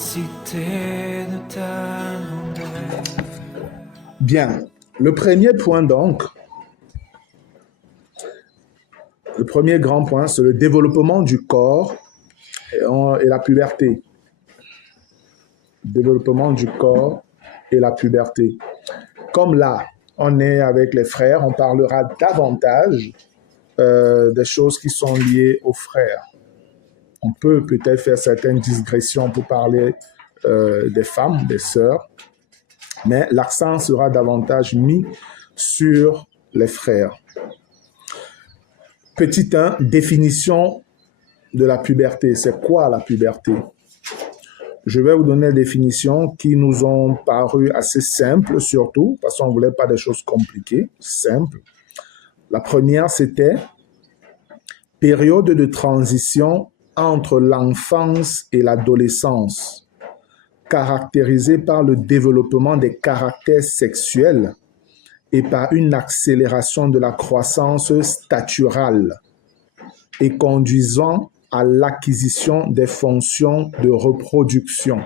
l'immensité de ta grandeur. Bien. Le premier point donc, le premier grand point, c'est le développement du corps et la puberté. Développement du corps et la puberté. Comme là, on est avec les frères, on parlera davantage des choses qui sont liées aux frères. On peut peut-être faire certaines digressions pour parler des femmes, des sœurs, mais l'accent sera davantage mis sur les frères. Petit 1, définition de la puberté. C'est quoi la puberté? Je vais vous donner des définitions qui nous ont paru assez simples, surtout, parce qu'on ne voulait pas des choses compliquées, simples. La première, c'était période de transition entre l'enfance et l'adolescence, caractérisée par le développement des caractères sexuels et par une accélération de la croissance staturale et conduisant à l'acquisition des fonctions de reproduction.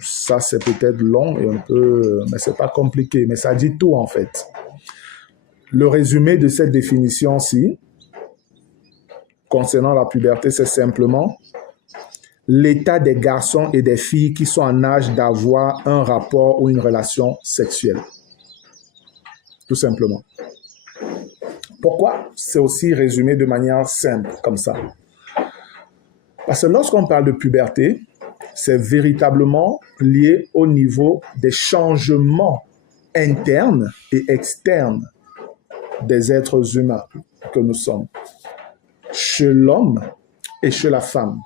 Ça, c'est peut-être long et un peu, mais c'est pas compliqué, mais ça dit tout en fait. Le résumé de cette définition-ci, concernant la puberté, c'est simplement l'état des garçons et des filles qui sont en âge d'avoir un rapport ou une relation sexuelle. Tout simplement. Pourquoi c'est aussi résumé de manière simple, comme ça? Parce que lorsqu'on parle de puberté, c'est véritablement lié au niveau des changements internes et externes des êtres humains que nous sommes, chez l'homme et chez la femme.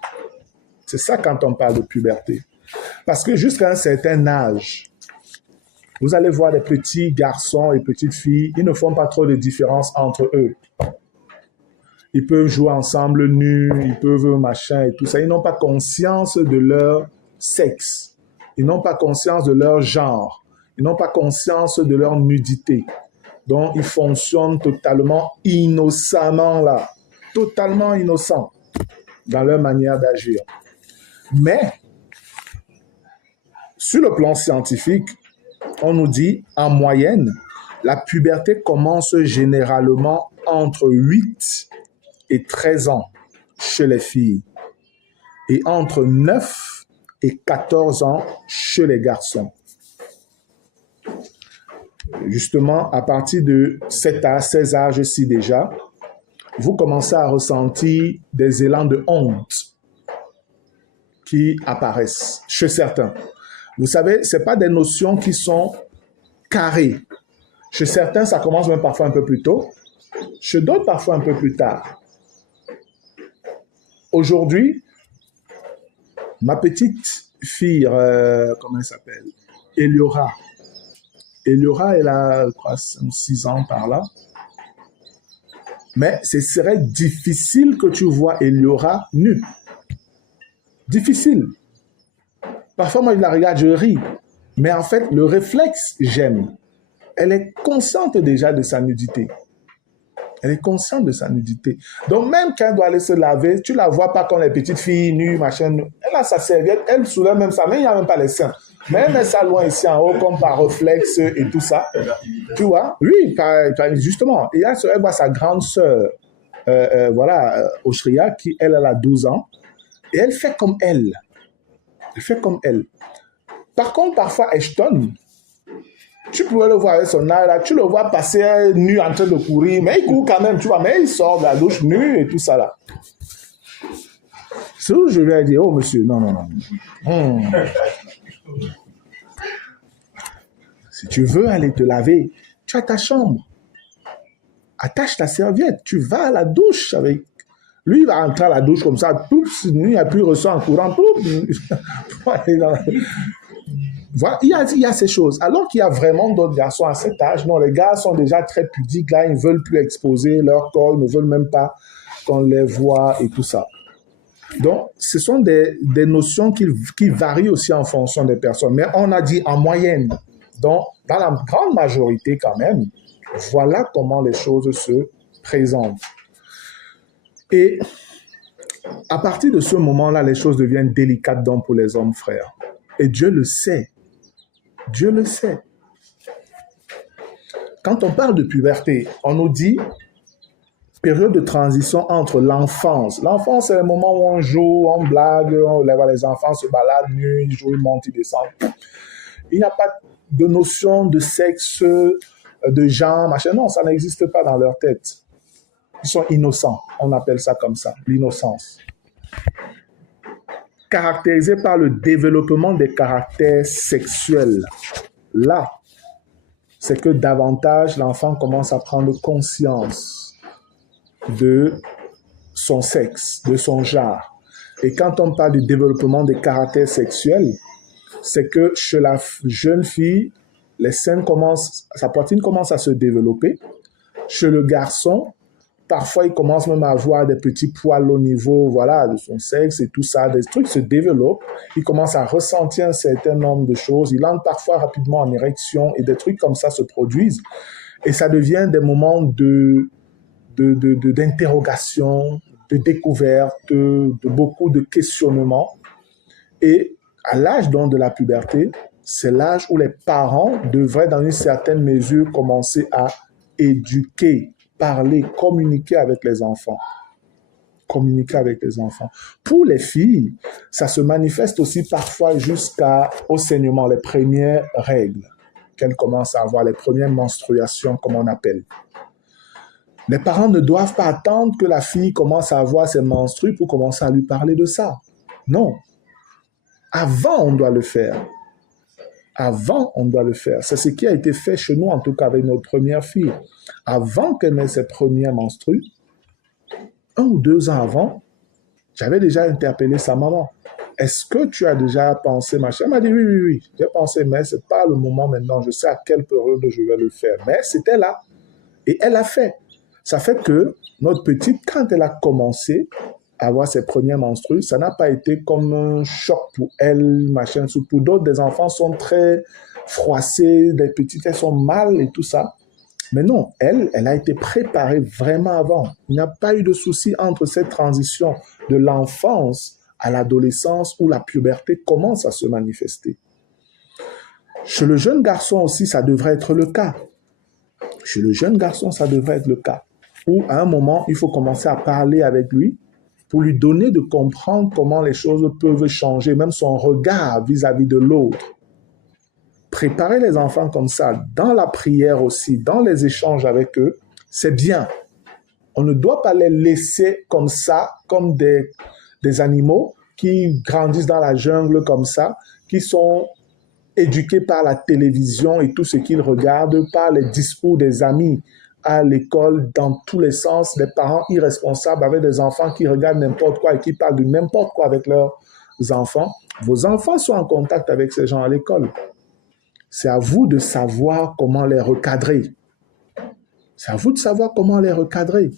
C'est ça quand on parle de puberté. Parce que jusqu'à un certain âge, vous allez voir des petits garçons et petites filles, ils ne font pas trop de différence entre eux. Ils peuvent jouer ensemble nus, ils peuvent machin et tout ça. Ils n'ont pas conscience de leur sexe. Ils n'ont pas conscience de leur genre. Ils n'ont pas conscience de leur nudité. Donc, ils fonctionnent totalement innocemment là. Totalement innocents dans leur manière d'agir. Mais, sur le plan scientifique, on nous dit, en moyenne, la puberté commence généralement entre 8 et 13 ans chez les filles et entre 9 et 14 ans chez les garçons. Justement, à partir de ces âges-ci déjà, vous commencez à ressentir des élans de honte qui apparaissent chez certains. Vous savez, ce n'est pas des notions qui sont carrées. Chez certains, ça commence même parfois un peu plus tôt. Chez d'autres, parfois un peu plus tard. Aujourd'hui, ma petite fille, comment elle s'appelle? Eliora. Eliora, elle a, je crois, 6 ans par là. Mais ce serait difficile que tu vois Eliora nue. Difficile. Parfois, moi, je la regarde, je ris. Mais en fait, le réflexe, j'aime. Elle est consciente déjà de sa nudité. Elle est consciente de sa nudité. Donc, même quand elle doit aller se laver, tu ne la vois pas comme les petites filles nues, machin. Elle a sa serviette, elle soulève même ça, mais il n'y a même pas les seins. Mais elle met ça loin ici en haut, comme par réflexe et tout ça. Tu vois? Oui, justement. Et elle voit sa grande sœur, Oshria, qui, elle a 12 ans. Et elle fait comme elle. Elle fait comme elle. Par contre, parfois, Ashton, tu pourrais le voir avec son âge, là, tu le vois passer nu en train de courir, mais il court quand même, tu vois, mais il sort de la douche nu et tout ça là. C'est où je lui ai dit, oh monsieur, non. Si tu veux aller te laver, tu as ta chambre. Attache ta serviette, tu vas à la douche avec... Lui, il va entrer à la douche comme ça, poups, nuit, et puis il ressort en courant, Voilà, il y a ces choses. Alors qu'il y a vraiment d'autres garçons à cet âge, non, les gars sont déjà très pudiques, là, ils ne veulent plus exposer leur corps, ils ne veulent même pas qu'on les voit et tout ça. Donc, ce sont des notions qui varient aussi en fonction des personnes. Mais on a dit en moyenne. Donc, dans la grande majorité quand même, voilà comment les choses se présentent. Et À partir de ce moment-là, les choses deviennent délicates donc pour les hommes frères. Et Dieu le sait. Dieu le sait. Quand on parle de puberté, on nous dit période de transition entre l'enfance. L'enfance, c'est le moment où on joue, on blague, les enfants se baladent nus, ils jouent, ils montent, ils descendent. Il n'y a pas de notion de sexe, de genre, machin. Non, ça n'existe pas dans leur tête. Ils sont innocents. On appelle ça comme ça, l'innocence. Caractérisé par le développement des caractères sexuels. Là, c'est que davantage l'enfant commence à prendre conscience de son sexe, de son genre. Et quand on parle du développement des caractères sexuels, c'est que chez la jeune fille, sa poitrine commence à se développer. Chez le garçon, parfois il commence même à avoir des petits poils au niveau, voilà, de son sexe et tout ça. Des trucs se développent. Il commence à ressentir un certain nombre de choses. Il entre parfois rapidement en érection et des trucs comme ça se produisent. Et ça devient des moments d'interrogation, de découverte, de beaucoup de questionnements. Et à l'âge donc de la puberté, c'est l'âge où les parents devraient dans une certaine mesure commencer à éduquer, parler, communiquer avec les enfants. Communiquer avec les enfants. Pour les filles, ça se manifeste aussi parfois jusqu'au saignement, les premières règles qu'elles commencent à avoir, les premières menstruations, comme on appelle. Les parents ne doivent pas attendre que la fille commence à avoir ses menstrues pour commencer à lui parler de ça. Non. Avant, on doit le faire. Avant, on doit le faire. C'est ce qui a été fait chez nous, en tout cas avec notre première fille. Avant qu'elle n'ait ses premières menstrues, 1 ou 2 ans avant, j'avais déjà interpellé sa maman. Est-ce que tu as déjà pensé, machin? Elle m'a dit oui. J'ai pensé, mais ce n'est pas le moment maintenant. Je sais à quelle période je vais le faire. Mais c'était là. Et elle a fait. Ça fait que notre petite, quand elle a commencé à avoir ses premières menstrues, ça n'a pas été comme un choc pour elle, machin. Pour d'autres, des enfants sont très froissés, des petites, elles sont mal et tout ça. Mais non, elle a été préparée vraiment avant. Il n'y a pas eu de souci entre cette transition de l'enfance à l'adolescence où la puberté commence à se manifester. Chez le jeune garçon aussi, ça devrait être le cas. Chez le jeune garçon, ça devrait être le cas. Où à un moment, il faut commencer à parler avec lui pour lui donner de comprendre comment les choses peuvent changer, même son regard vis-à-vis de l'autre. Préparer les enfants comme ça, dans la prière aussi, dans les échanges avec eux, c'est bien. On ne doit pas les laisser comme ça, comme des animaux qui grandissent dans la jungle comme ça, qui sont éduqués par la télévision et tout ce qu'ils regardent, par les discours des amis à l'école, dans tous les sens, des parents irresponsables avec des enfants qui regardent n'importe quoi et qui parlent de n'importe quoi avec leurs enfants. Vos enfants sont en contact avec ces gens à l'école. C'est à vous de savoir comment les recadrer. C'est à vous de savoir comment les recadrer.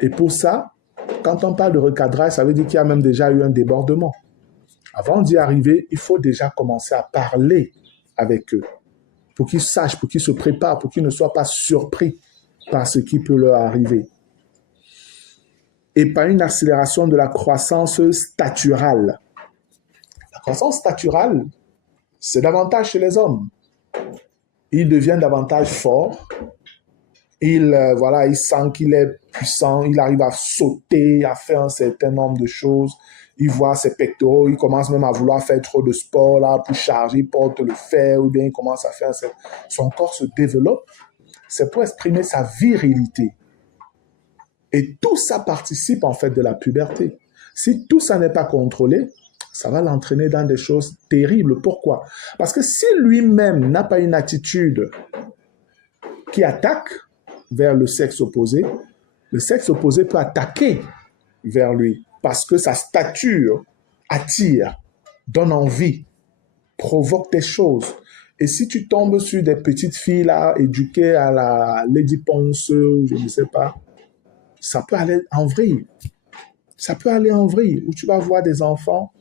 Et pour ça, quand on parle de recadrage, ça veut dire qu'il y a même déjà eu un débordement. Avant d'y arriver, il faut déjà commencer à parler avec eux pour qu'ils sachent, pour qu'ils se préparent, pour qu'ils ne soient pas surpris par ce qui peut leur arriver. Et par une accélération de la croissance staturale. La croissance staturale, c'est davantage chez les hommes. Il devient davantage fort. Il sent qu'il est puissant. Il arrive à sauter, à faire un certain nombre de choses. Il voit ses pectoraux. Il commence même à vouloir faire trop de sport là, pour charger, il porte le fer, ou bien il commence à faire... Son corps se développe. C'est pour exprimer sa virilité. Et tout ça participe en fait de la puberté. Si tout ça n'est pas contrôlé, ça va l'entraîner dans des choses terribles. Pourquoi? Parce que si lui-même n'a pas une attitude qui attaque vers le sexe opposé peut attaquer vers lui parce que sa stature attire, donne envie, provoque des choses. Et si tu tombes sur des petites filles là, éduquées à la Lady Ponce ou je ne sais pas, ça peut aller en vrille. Ça peut aller en vrille où tu vas voir des enfants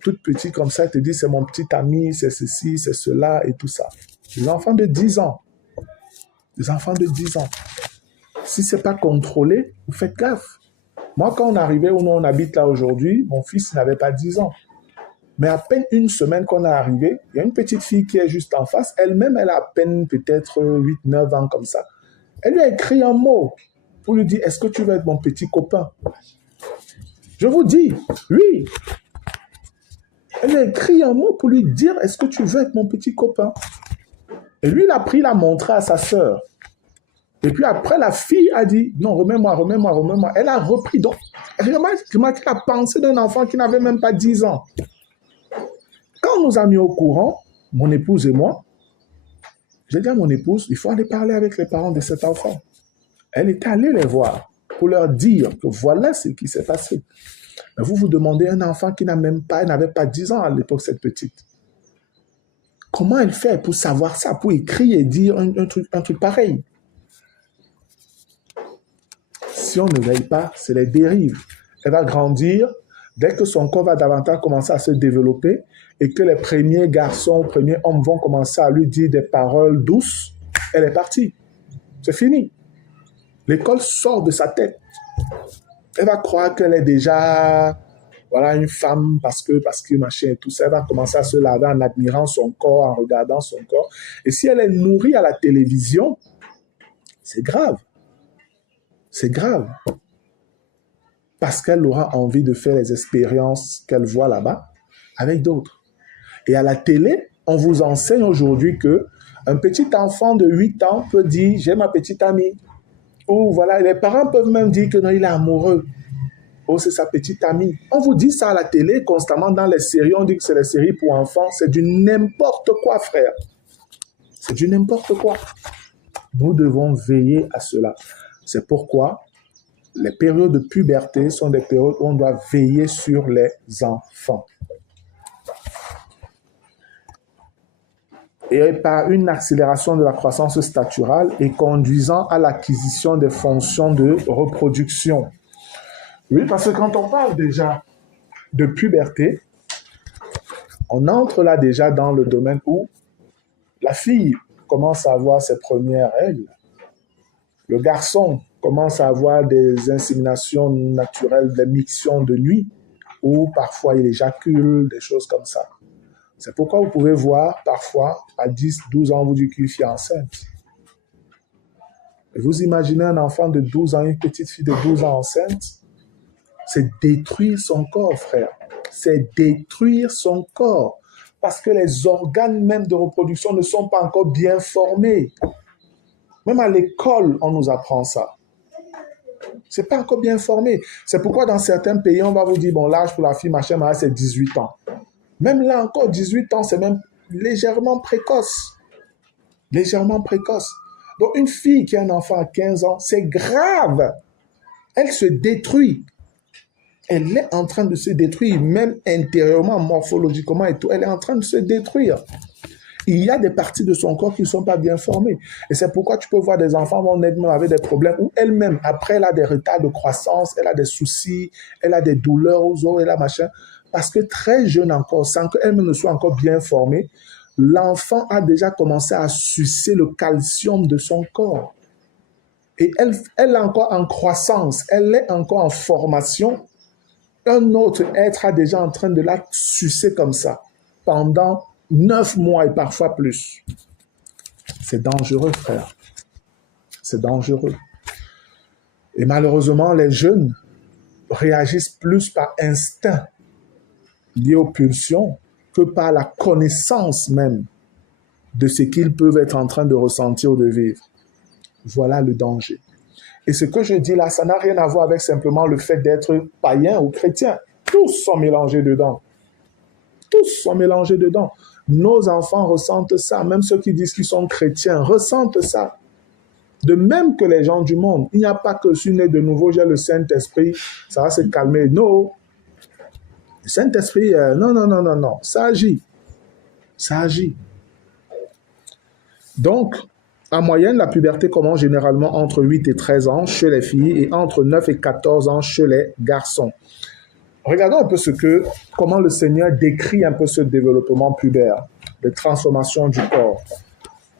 toutes petites comme ça, ils te disent c'est mon petit ami, c'est ceci, c'est cela et tout ça. Des enfants de 10 ans. Des enfants de 10 ans. Si ce n'est pas contrôlé, vous faites gaffe. Moi, quand on arrivait où nous on habite là aujourd'hui, mon fils n'avait pas 10 ans. Mais à peine une semaine qu'on est arrivé, il y a une petite fille qui est juste en face. Elle-même, elle a à peine peut-être 8, 9 ans comme ça. Elle lui a écrit un mot pour lui dire, est-ce que tu veux être mon petit copain? Je vous dis, oui. Elle lui a écrit un mot pour lui dire, est-ce que tu veux être mon petit copain? Et lui, il a pris, l'a montré à sa sœur. Et puis après, la fille a dit, non, remets-moi, remets-moi, remets-moi. Elle a repris. Donc, remarquez la pensée d'un enfant qui n'avait même pas 10 ans. Quand on nous a mis au courant, mon épouse et moi, j'ai dit à mon épouse, il faut aller parler avec les parents de cet enfant. Elle est allée les voir pour leur dire que voilà ce qui s'est passé. Mais vous vous demandez un enfant qui n'avait pas 10 ans à l'époque, cette petite. Comment elle fait pour savoir ça, pour écrire et dire un truc pareil? Si on ne veille pas, c'est les dérives. Elle va grandir, dès que son corps va davantage commencer à se développer et que les premiers garçons, les premiers hommes vont commencer à lui dire des paroles douces, elle est partie. C'est fini. L'école sort de sa tête. Elle va croire qu'elle est déjà une femme parce que machin et tout ça. Elle va commencer à se laver en admirant son corps, en regardant son corps. Et si elle est nourrie à la télévision, c'est grave. C'est grave. Parce qu'elle aura envie de faire les expériences qu'elle voit là-bas avec d'autres. Et à la télé, on vous enseigne aujourd'hui qu'un petit enfant de 8 ans peut dire « j'ai ma petite amie ». Ou voilà, les parents peuvent même dire que non, il est amoureux. Oh, c'est sa petite amie. On vous dit ça à la télé constamment dans les séries. On dit que c'est les séries pour enfants. C'est du n'importe quoi, frère. C'est du n'importe quoi. Nous devons veiller à cela. C'est pourquoi les périodes de puberté sont des périodes où on doit veiller sur les enfants. Et par une accélération de la croissance staturale et conduisant à l'acquisition des fonctions de reproduction. Oui, parce que quand on parle déjà de puberté, on entre là déjà dans le domaine où la fille commence à avoir ses premières règles, le garçon commence à avoir des inséminations naturelles, des mictions de nuit, où parfois il éjacule, des choses comme ça. C'est pourquoi vous pouvez voir parfois, à 10, 12 ans, on vous dit qu'une fille est enceinte. Et vous imaginez un enfant de 12 ans, une petite fille de 12 ans enceinte, c'est détruire son corps, frère. C'est détruire son corps. Parce que les organes même de reproduction ne sont pas encore bien formés. Même à l'école, on nous apprend ça. C'est pas encore bien formé. C'est pourquoi dans certains pays, on va vous dire, bon, l'âge pour la fille, machin, c'est 18 ans. Même là encore, 18 ans, c'est même légèrement précoce. Légèrement précoce. Donc, une fille qui a un enfant à 15 ans, c'est grave. Elle se détruit. Elle est en train de se détruire, même intérieurement, morphologiquement et tout. Elle est en train de se détruire. Il y a des parties de son corps qui ne sont pas bien formées. Et c'est pourquoi tu peux voir des enfants vont nettement avec des problèmes où elle-même, après, elle a des retards de croissance, elle a des soucis, elle a des douleurs aux os, elle a machin. Parce que très jeune encore, sans qu'elle-même ne soit encore bien formée, l'enfant a déjà commencé à sucer le calcium de son corps. Et elle est encore en croissance, elle est encore en formation. Un autre être est déjà en train de la sucer comme ça pendant 9 mois et parfois plus. C'est dangereux, frère. C'est dangereux. Et malheureusement, les jeunes réagissent plus par instinct lié aux pulsions que par la connaissance même de ce qu'ils peuvent être en train de ressentir ou de vivre. Voilà le danger. Et ce que je dis là, ça n'a rien à voir avec simplement le fait d'être païen ou chrétien. Tous sont mélangés dedans. Tous sont mélangés dedans. Nos enfants ressentent ça. Même ceux qui disent qu'ils sont chrétiens ressentent ça. De même que les gens du monde. Il n'y a pas que je suis né de nouveau, j'ai le Saint-Esprit, ça va se calmer. Non. Le Saint-Esprit, non. Ça agit. Ça agit. Donc, en moyenne, la puberté commence généralement entre 8 et 13 ans chez les filles et entre 9 et 14 ans chez les garçons. Regardons un peu comment le Seigneur décrit un peu ce développement pubère, de transformation du corps.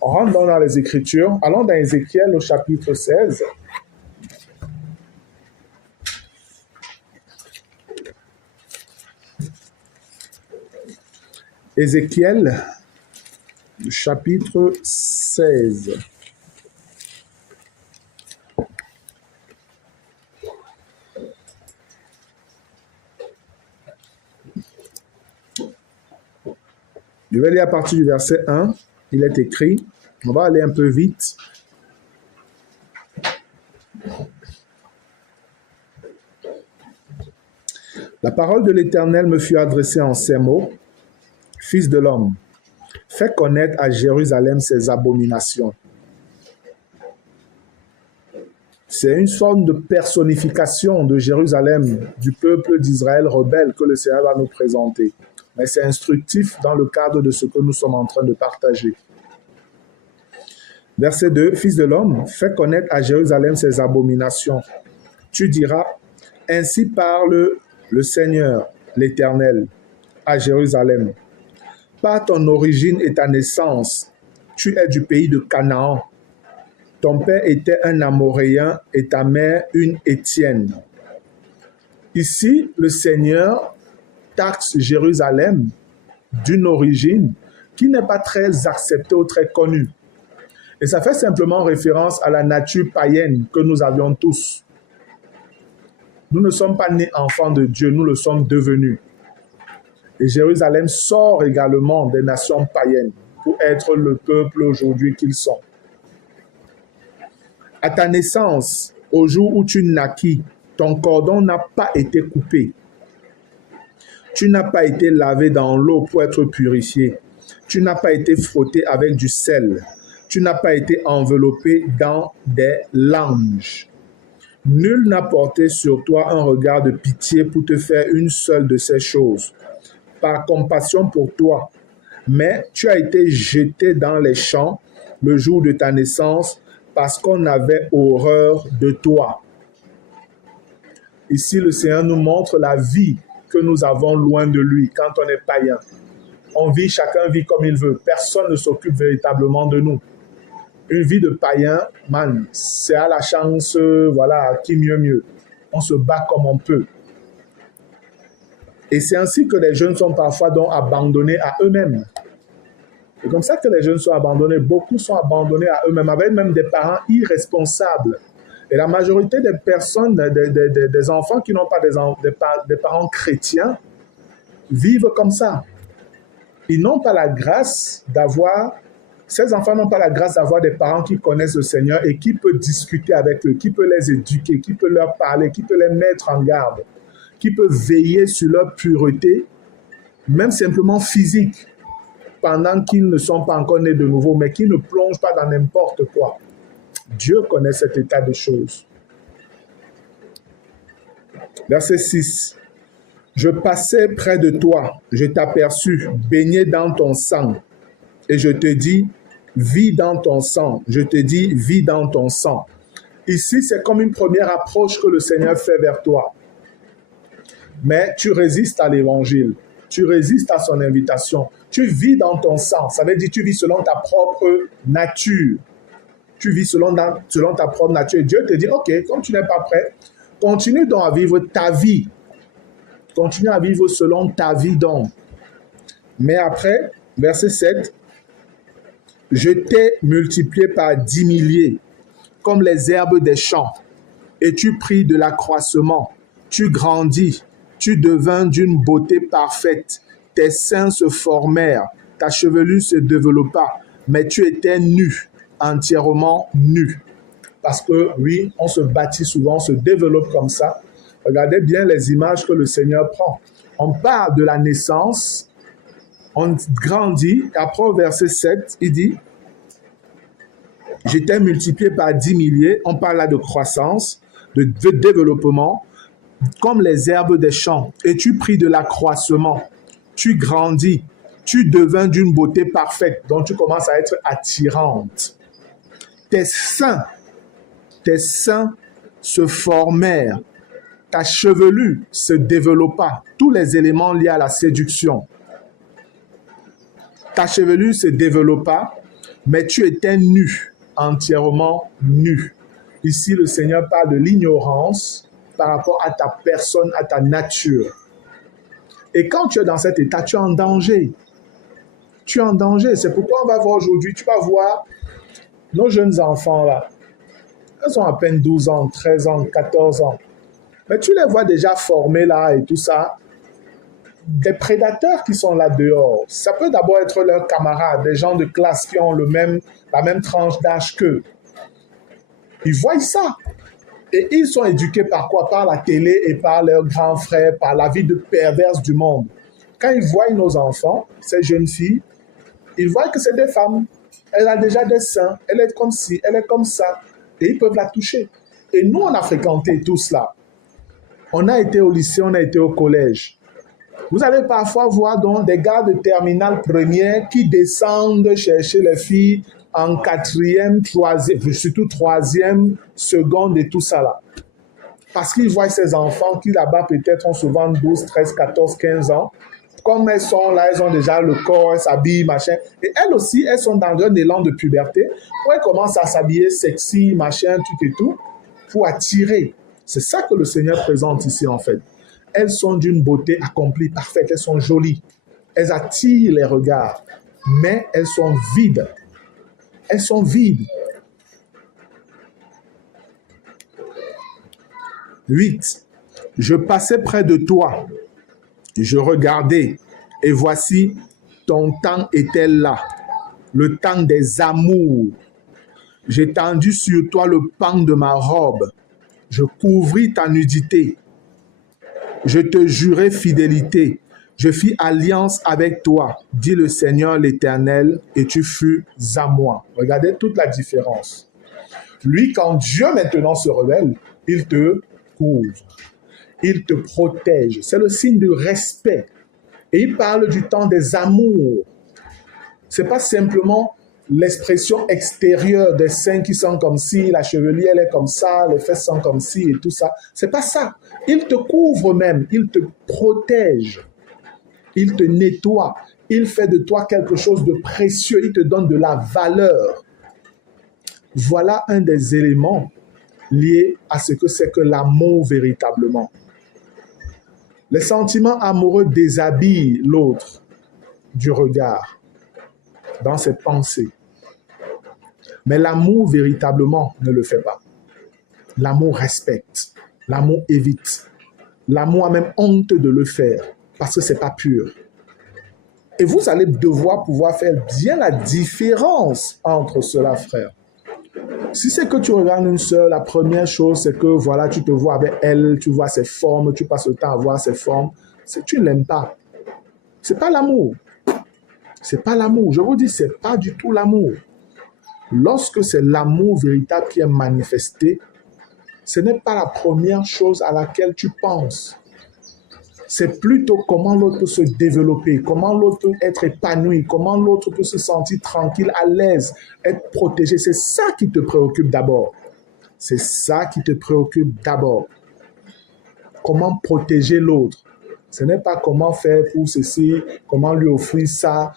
On rentre dans les Écritures. Allons dans Ézéchiel au chapitre 16. Ézéchiel, chapitre 16. Je vais lire à partir du verset 1. Il est écrit, on va aller un peu vite. La parole de l'Éternel me fut adressée en ces mots. Fils de l'homme, fais connaître à Jérusalem ses abominations. C'est une sorte de personnification de Jérusalem, du peuple d'Israël rebelle que le Seigneur va nous présenter. Mais c'est instructif dans le cadre de ce que nous sommes en train de partager. Verset 2, Fils de l'homme, fais connaître à Jérusalem ses abominations. Tu diras, ainsi parle le Seigneur, l'Éternel, à Jérusalem. Par ton origine et ta naissance, tu es du pays de Canaan. Ton père était un Amoréen et ta mère une Étienne. Ici, le Seigneur taxe Jérusalem d'une origine qui n'est pas très acceptée ou très connue. Et ça fait simplement référence à la nature païenne que nous avions tous. Nous ne sommes pas nés enfants de Dieu, nous le sommes devenus. Et Jérusalem sort également des nations païennes pour être le peuple aujourd'hui qu'ils sont. À ta naissance, au jour où tu naquis, ton cordon n'a pas été coupé. Tu n'as pas été lavé dans l'eau pour être purifié. Tu n'as pas été frotté avec du sel. Tu n'as pas été enveloppé dans des langes. Nul n'a porté sur toi un regard de pitié pour te faire une seule de ces choses, par compassion pour toi. Mais tu as été jeté dans les champs le jour de ta naissance parce qu'on avait horreur de toi. Ici, le Seigneur nous montre la vie que nous avons loin de lui quand on est païen. On vit, chacun vit comme il veut. Personne ne s'occupe véritablement de nous. Une vie de païen, man, c'est à la chance, voilà, qui mieux. On se bat comme on peut. Et c'est ainsi que les jeunes sont parfois donc abandonnés à eux-mêmes. C'est comme ça que les jeunes sont abandonnés. Beaucoup sont abandonnés à eux-mêmes, avec même des parents irresponsables. Et la majorité des personnes, des enfants qui n'ont pas des parents chrétiens, vivent comme ça. Ils n'ont pas la grâce d'avoir, ces enfants n'ont pas la grâce d'avoir des parents qui connaissent le Seigneur et qui peuvent discuter avec eux, qui peuvent les éduquer, qui peuvent leur parler, qui peuvent les mettre en garde, qui peuvent veiller sur leur pureté, même simplement physique, pendant qu'ils ne sont pas encore nés de nouveau, mais qui ne plongent pas dans n'importe quoi. Dieu connaît cet état de choses. Verset 6. Je passais près de toi, je t'aperçus, baigné dans ton sang, et je te dis, vis dans ton sang. Je te dis, vis dans ton sang. Ici, c'est comme une première approche que le Seigneur fait vers toi. Mais tu résistes à l'évangile, tu résistes à son invitation. Tu vis dans ton sang, ça veut dire tu vis selon ta propre nature. Tu vis selon ta propre nature. Dieu te dit, ok, comme tu n'es pas prêt, continue donc à vivre ta vie. Continue à vivre selon ta vie donc. Mais après, verset 7, je t'ai multiplié par 10 milliers, comme les herbes des champs, et tu pris de l'accroissement, tu grandis, tu devins d'une beauté parfaite, tes seins se formèrent, ta chevelure se développa, mais tu étais nu, entièrement nu. Parce que oui, on se bâtit souvent, on se développe comme ça. Regardez bien les images que le Seigneur prend. On part de la naissance, on grandit, et après au verset 7, il dit, j'étais multiplié par 10 milliers, on parle là de croissance, de développement, comme les herbes des champs, et tu pris de l'accroissement, tu grandis, tu devins d'une beauté parfaite, donc tu commences à être attirante. Tes seins se formèrent, ta chevelure se développa, tous les éléments liés à la séduction. Ta chevelure se développa, mais tu étais nu, entièrement nu. Ici, le Seigneur parle de l'ignorance par rapport à ta personne, à ta nature. Et quand tu es dans cet état, tu es en danger. tu es en danger. C'est pourquoi on va voir aujourd'hui, tu vas voir nos jeunes enfants là. Ils ont à peine 12 ans, 13 ans, 14 ans. Mais tu les vois déjà formés là et tout ça. Des prédateurs qui sont là dehors. Ça peut d'abord être leurs camarades, des gens de classe qui ont la même tranche d'âge qu'eux. Ils voient ça. Et ils sont éduqués par quoi? Par la télé et par leurs grands frères, par la vie de perverse du monde. Quand ils voient nos enfants, ces jeunes filles, ils voient que c'est des femmes. Elle a déjà des seins, elle est comme ci, elle est comme ça. Et ils peuvent la toucher. Et nous, on a fréquenté tout cela. On a été au lycée, on a été au collège. Vous allez parfois voir donc des gars de terminale première qui descendent chercher les filles en quatrième, troisième, surtout troisième, seconde et tout ça là. Parce qu'ils voient ces enfants qui là-bas peut-être ont souvent 12, 13, 14, 15 ans. Comme elles sont là, elles ont déjà le corps, elles s'habillent, machin. Et elles aussi, elles sont dans un élan de puberté où elles commencent à s'habiller sexy, machin, tout et tout, pour attirer. C'est ça que le Seigneur présente ici en fait. Elles sont d'une beauté accomplie, parfaite, elles sont jolies. Elles attirent les regards, mais elles sont vides. Elles sont vides. 8. Je passais près de toi. Je regardais, et voici, ton temps était là, le temps des amours. J'ai tendu sur toi le pan de ma robe. Je couvris ta nudité. Je te jurai fidélité. Je fis alliance avec toi, dit le Seigneur l'Éternel, et tu fus à moi. Regardez toute la différence. Lui, quand Dieu maintenant se révèle, il te couvre. Il te protège. C'est le signe du respect. Et il parle du temps des amours. Ce n'est pas simplement l'expression extérieure des seins qui sont comme ci, la chevelure elle est comme ça, les fesses sont comme ci et tout ça. Ce n'est pas ça. Il te couvre même, il te protège, il te nettoie, il fait de toi quelque chose de précieux, il te donne de la valeur. Voilà un des éléments liés à ce que c'est que l'amour véritablement. Les sentiments amoureux déshabillent l'autre du regard, dans ses pensées. Mais l'amour véritablement ne le fait pas. L'amour respecte, l'amour évite. L'amour a même honte de le faire parce que ce n'est pas pur. Et vous allez devoir pouvoir faire bien la différence entre cela, frère. Si c'est que tu regardes une sœur, la première chose, c'est que voilà, tu te vois avec elle, tu vois ses formes, tu passes le temps à voir ses formes. Tu ne l'aimes pas. Ce n'est pas l'amour. Ce n'est pas l'amour. Je vous dis, ce n'est pas du tout l'amour. Lorsque c'est l'amour véritable qui est manifesté, ce n'est pas la première chose à laquelle tu penses. C'est plutôt comment l'autre peut se développer, comment l'autre peut être épanoui, comment l'autre peut se sentir tranquille, à l'aise, être protégé. C'est ça qui te préoccupe d'abord. C'est ça qui te préoccupe d'abord. Comment protéger l'autre. Ce n'est pas comment faire pour ceci, comment lui offrir ça,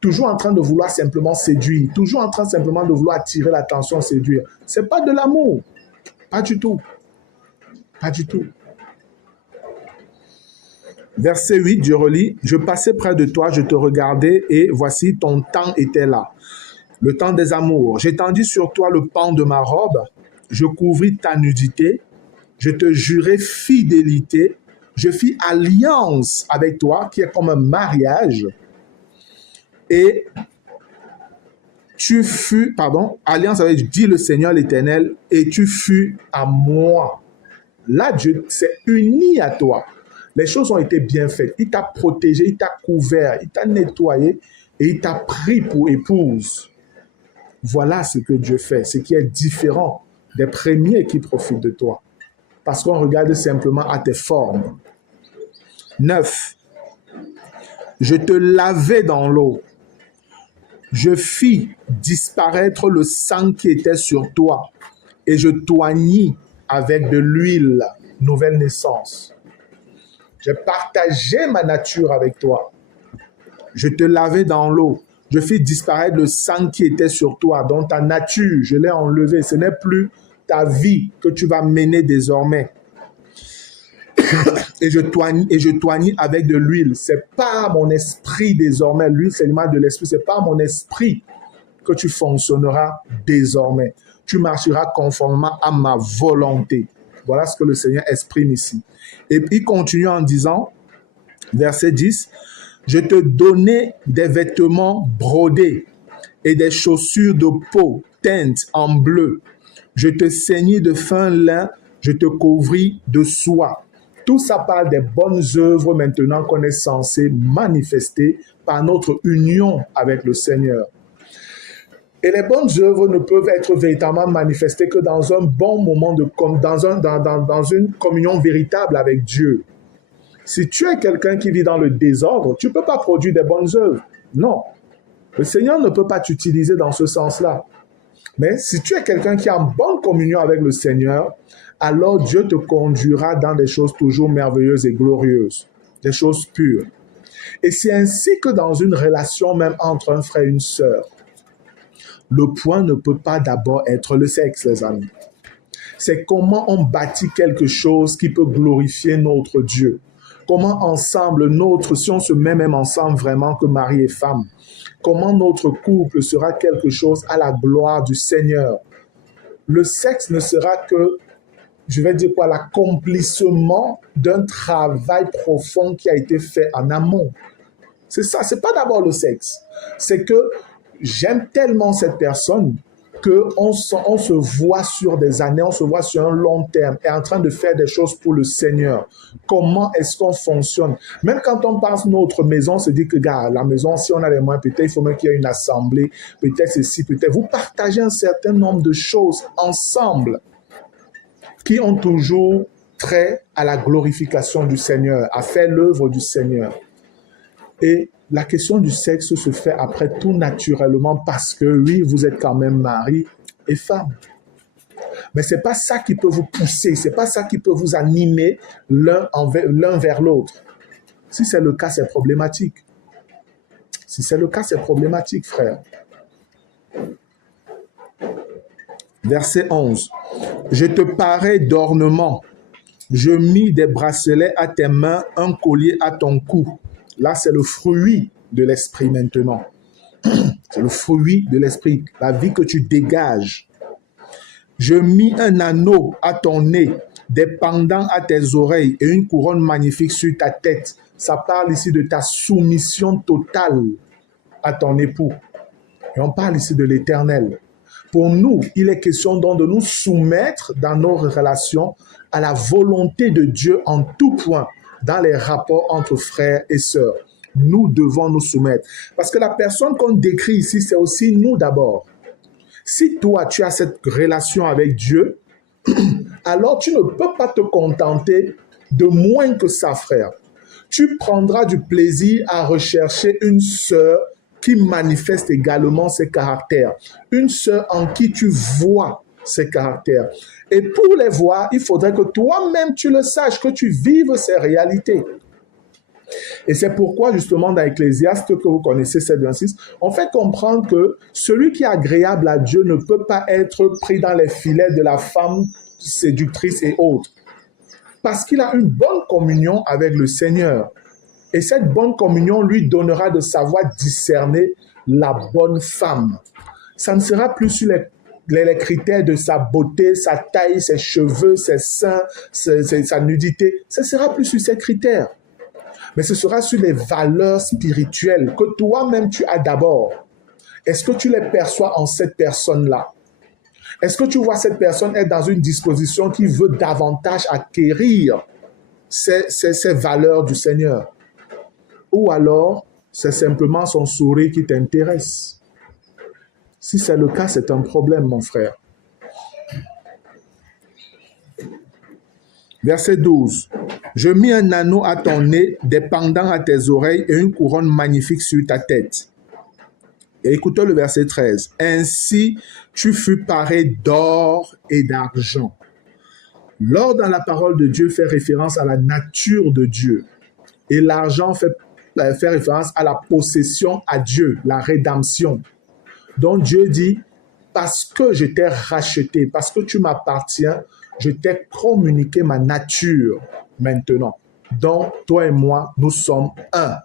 toujours en train de vouloir simplement séduire, toujours en train simplement de vouloir attirer l'attention, séduire. Ce n'est pas de l'amour. Pas du tout. Pas du tout. Verset 8, je relis. Je passais près de toi, je te regardais et voici ton temps était là. Le temps des amours. J'étendis sur toi le pan de ma robe. Je couvris ta nudité. Je te jurai fidélité. Je fis alliance avec toi, qui est comme un mariage. Et tu fus, alliance avec, dit le Seigneur l'Éternel, et tu fus à moi. Là, Dieu s'est uni à toi. Les choses ont été bien faites. Il t'a protégé, il t'a couvert, il t'a nettoyé et il t'a pris pour épouse. Voilà ce que Dieu fait, ce qui est différent des premiers qui profitent de toi. Parce qu'on regarde simplement à tes formes. 9. Je te lavai dans l'eau. Je fis disparaître le sang qui était sur toi et je t'oignis avec de l'huile, nouvelle naissance. J'ai partagé ma nature avec toi. Je te lavai dans l'eau. Je fis disparaître le sang qui était sur toi. Donc ta nature, je l'ai enlevé. Ce n'est plus ta vie que tu vas mener désormais. et je toignis avec de l'huile. C'est pas mon esprit désormais. L'huile, c'est l'image de l'esprit. C'est pas mon esprit que tu fonctionneras désormais. Tu marcheras conformément à ma volonté. Voilà ce que le Seigneur exprime ici. Et puis il continue en disant, verset 10, je te donnai des vêtements brodés et des chaussures de peau teintes en bleu. Je te ceignis de fin lin, je te couvris de soie. Tout ça parle des bonnes œuvres maintenant qu'on est censé manifester par notre union avec le Seigneur. Et les bonnes œuvres ne peuvent être véritablement manifestées que dans un bon moment, dans une communion véritable avec Dieu. Si tu es quelqu'un qui vit dans le désordre, tu ne peux pas produire des bonnes œuvres. Non. Le Seigneur ne peut pas t'utiliser dans ce sens-là. Mais si tu es quelqu'un qui est en bonne communion avec le Seigneur, alors Dieu te conduira dans des choses toujours merveilleuses et glorieuses, des choses pures. Et c'est ainsi que dans une relation même entre un frère et une sœur, le point ne peut pas d'abord être le sexe, les amis. C'est comment on bâtit quelque chose qui peut glorifier notre Dieu. Comment ensemble, si on se met même ensemble vraiment que mari et femme, comment notre couple sera quelque chose à la gloire du Seigneur. Le sexe ne sera que, je vais dire quoi, l'accomplissement d'un travail profond qui a été fait en amont. C'est ça, c'est pas d'abord le sexe. C'est que j'aime tellement cette personne qu'on se voit sur des années, on se voit sur un long terme et en train de faire des choses pour le Seigneur. Comment est-ce qu'on fonctionne? Même quand on pense notre maison, on se dit que, gars, la maison, si on a les moyens, peut-être il faut même qu'il y ait une assemblée, peut-être ceci, peut-être. Vous partagez un certain nombre de choses ensemble qui ont toujours trait à la glorification du Seigneur, à faire l'œuvre du Seigneur. Et la question du sexe se fait après tout naturellement parce que, oui, vous êtes quand même mari et femme. Mais ce n'est pas ça qui peut vous pousser, ce n'est pas ça qui peut vous animer l'un vers l'autre. Si c'est le cas, c'est problématique. Si c'est le cas, c'est problématique, frère. Verset 11. Je te parais d'ornements. Je mis des bracelets à tes mains, un collier à ton cou. Là, c'est le fruit de l'esprit maintenant. C'est le fruit de l'esprit, la vie que tu dégages. Je mis un anneau à ton nez, des pendants à tes oreilles et une couronne magnifique sur ta tête. Ça parle ici de ta soumission totale à ton époux. Et on parle ici de l'Éternel. Pour nous, il est question donc de nous soumettre dans nos relations à la volonté de Dieu en tout point, dans les rapports entre frères et sœurs. Nous devons nous soumettre. Parce que la personne qu'on décrit ici, c'est aussi nous d'abord. Si toi, tu as cette relation avec Dieu, alors tu ne peux pas te contenter de moins que ça, frère. Tu prendras du plaisir à rechercher une sœur qui manifeste également ses caractères. Une sœur en qui tu vois ses caractères. Et pour les voir, il faudrait que toi-même tu le saches, que tu vives ces réalités. Et c'est pourquoi, justement, dans Ecclésiaste, que vous connaissez 7:26, on fait comprendre que celui qui est agréable à Dieu ne peut pas être pris dans les filets de la femme séductrice et autres. Parce qu'il a une bonne communion avec le Seigneur. Et cette bonne communion lui donnera de savoir discerner la bonne femme. Ça ne sera plus sur les critères de sa beauté, sa taille, ses cheveux, ses seins, sa nudité. Ce ne sera plus sur ces critères. Mais ce sera sur les valeurs spirituelles que toi-même tu as d'abord. Est-ce que tu les perçois en cette personne-là? Est-ce que tu vois cette personne être dans une disposition qui veut davantage acquérir ces valeurs du Seigneur? Ou alors, c'est simplement son sourire qui t'intéresse? Si c'est le cas, c'est un problème, mon frère. Verset 12. Je mis un anneau à ton nez, des pendants à tes oreilles et une couronne magnifique sur ta tête. Et écoutez le verset 13. Ainsi, tu fus paré d'or et d'argent. L'or dans la parole de Dieu fait référence à la nature de Dieu. Et l'argent fait référence à la possession à Dieu, la rédemption. Donc Dieu dit, parce que je t'ai racheté, parce que tu m'appartiens, je t'ai communiqué ma nature, maintenant. Donc, toi et moi, nous sommes un.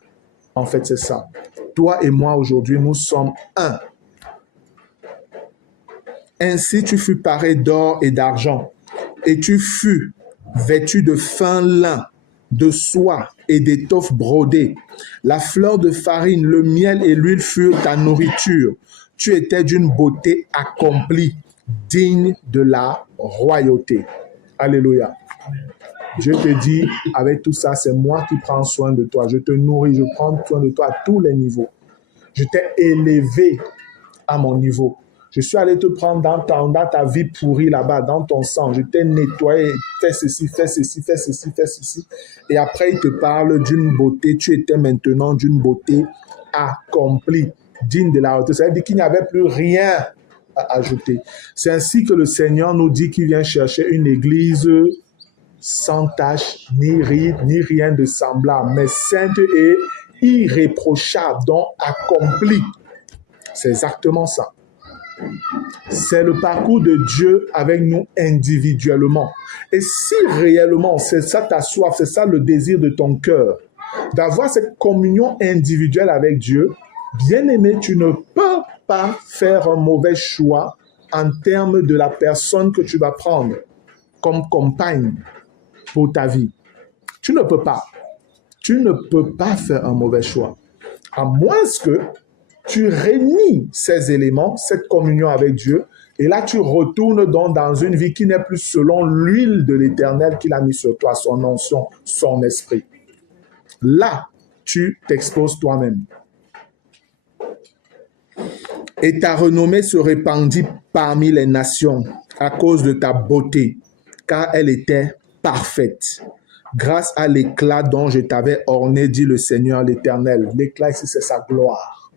En fait, c'est ça. Toi et moi, aujourd'hui, nous sommes un. Ainsi, tu fus paré d'or et d'argent, et tu fus vêtu de fin lin, de soie et d'étoffe brodée. La fleur de farine, le miel et l'huile furent ta nourriture. Tu étais d'une beauté accomplie, digne de la royauté. Alléluia. Je te dis, avec tout ça, c'est moi qui prends soin de toi. Je te nourris, je prends soin de toi à tous les niveaux. Je t'ai élevé à mon niveau. Je suis allé te prendre dans ta vie pourrie là-bas, dans ton sang. Je t'ai nettoyé, fais ceci, fais ceci, fais ceci, fais ceci. Et après, il te parle d'une beauté. Tu étais maintenant d'une beauté accomplie, digne de la royauté. Ça veut dire qu'il n'y avait plus rien à ajouter. C'est ainsi que le Seigneur nous dit qu'il vient chercher une église sans tache, ni ride, ni rien de semblable, mais sainte et irréprochable, donc accomplie. C'est exactement ça. C'est le parcours de Dieu avec nous individuellement. Et si réellement c'est ça ta soif, c'est ça le désir de ton cœur, d'avoir cette communion individuelle avec Dieu, bien-aimé, tu ne peux pas faire un mauvais choix en termes de la personne que tu vas prendre comme compagne pour ta vie. Tu ne peux pas. Tu ne peux pas faire un mauvais choix. À moins que tu réunis ces éléments, cette communion avec Dieu, et là tu retournes donc dans une vie qui n'est plus selon l'huile de l'Éternel qu'il a mis sur toi, son onction, son esprit. Là, tu t'exposes toi-même. Et ta renommée se répandit parmi les nations à cause de ta beauté, car elle était parfaite. Grâce à l'éclat dont je t'avais orné, dit le Seigneur l'Éternel. L'éclat ici, c'est sa gloire.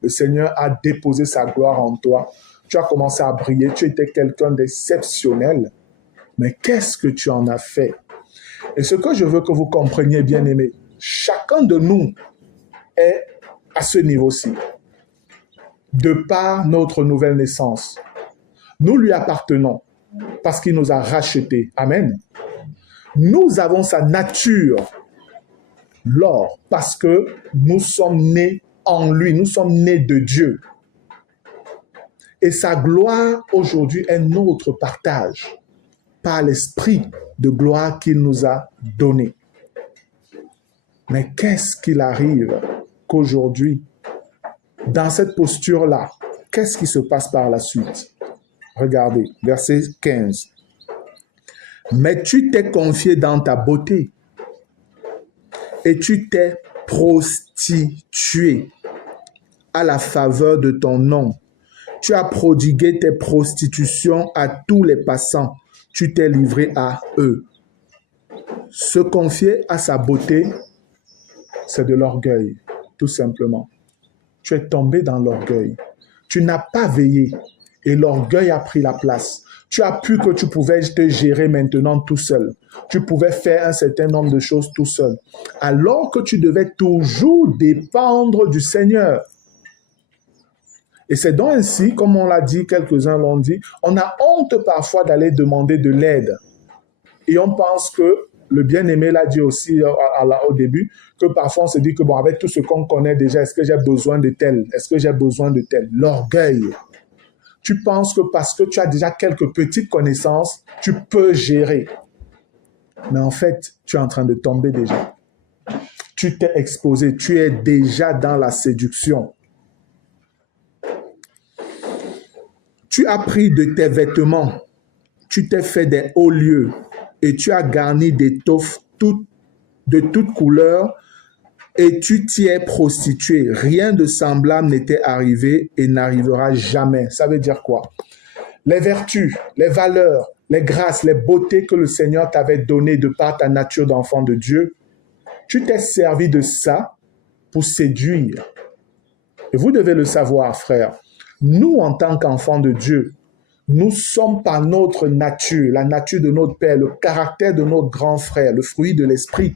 Le Seigneur a déposé sa gloire en toi. Tu as commencé à briller. Tu étais quelqu'un d'exceptionnel. Mais qu'est-ce que tu en as fait? Et ce que je veux que vous compreniez, bien aimés, chacun de nous est à ce niveau-ci. De par notre nouvelle naissance. Nous lui appartenons parce qu'il nous a rachetés. Amen. Nous avons sa nature, l'or, parce que nous sommes nés en lui, nous sommes nés de Dieu. Et sa gloire aujourd'hui est notre partage par l'esprit de gloire qu'il nous a donné. Mais qu'est-ce qu'il arrive qu'aujourd'hui, dans cette posture-là, qu'est-ce qui se passe par la suite? Regardez, verset 15. Mais tu t'es confié dans ta beauté et tu t'es prostitué à la faveur de ton nom. Tu as prodigué tes prostitutions à tous les passants. Tu t'es livré à eux. Se confier à sa beauté, c'est de l'orgueil, tout simplement. Tu es tombé dans l'orgueil. Tu n'as pas veillé et l'orgueil a pris la place. Tu as pu que tu pouvais te gérer maintenant tout seul. Tu pouvais faire un certain nombre de choses tout seul. Alors que tu devais toujours dépendre du Seigneur. Et c'est donc ainsi, comme on l'a dit, quelques-uns l'ont dit, on a honte parfois d'aller demander de l'aide. Et on pense que, le bien-aimé l'a dit aussi au début, que parfois on se dit que bon, avec tout ce qu'on connaît déjà, est-ce que j'ai besoin de tel? Est-ce que j'ai besoin de tel? L'orgueil. Tu penses que parce que tu as déjà quelques petites connaissances, tu peux gérer. Mais en fait, tu es en train de tomber déjà. Tu t'es exposé, tu es déjà dans la séduction. Tu as pris de tes vêtements, tu t'es fait des hauts lieux et tu as garni d'étoffes de toutes couleurs et tu t'y es prostitué. Rien de semblable n'était arrivé et n'arrivera jamais. Ça veut dire quoi? Les vertus, les valeurs, les grâces, les beautés que le Seigneur t'avait données de par ta nature d'enfant de Dieu, tu t'es servi de ça pour séduire. Et vous devez le savoir, frère. Nous, en tant qu'enfants de Dieu, nous sommes par notre nature, la nature de notre Père, le caractère de notre grand frère, le fruit de l'esprit.